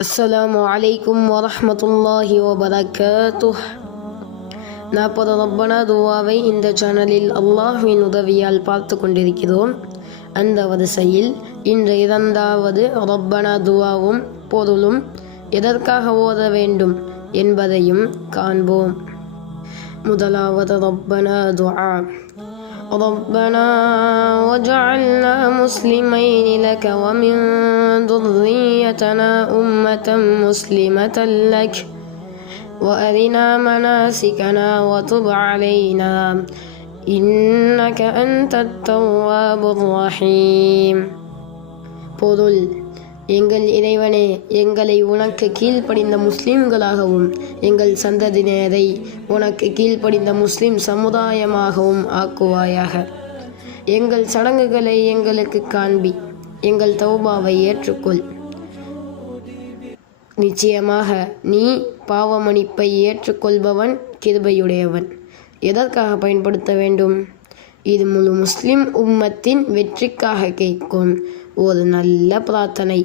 அஸ்ஸலாமு அலைக்கும் வரஹ்மத்துல்லாஹி வபரகாத்துஹ். 40 ரப்பனா துவாவை இந்த சேனலில் அல்லாஹ்வின் உதவியால் பார்த்து கொண்டிருக்கிறோம். அந்த வரிசையில் இன்று 2வது ரப்பனா துவாவும் பொருளும் எதற்காக ஓத வேண்டும் என்பதையும் காண்போம். முதலாவது ரப்பனா துஆ. ربنا وجعلنا مسلمين لك ومن ذريتنا أمة مسلمة لك وأرنا مناسكنا وتب علينا إنك أنت التواب الرحيم. பொருள்: எங்கள் இறைவனே, எங்களை உனக்கு கீழ்ப்படிந்த முஸ்லிம்களாகவும் எங்கள் சந்ததியினரை உனக்கு கீழ்ப்படிந்த முஸ்லிம் சமுதாயமாகவும் ஆக்குவாயாக. எங்கள் சடங்குகளை எங்களுக்கு காண்பி, எங்கள் தௌபாவை ஏற்றுக்கொள். நிச்சயமாக நீ பாவமன்னிப்பை ஏற்றுக்கொள்பவன், கிருபையுடையவன். எதற்காக பயன்படுத்த வேண்டும்? இது முழு முஸ்லிம் உம்மத்தின் வெற்றிக்காக கேட்கும் ஒரு நல்ல பிரார்த்தனை.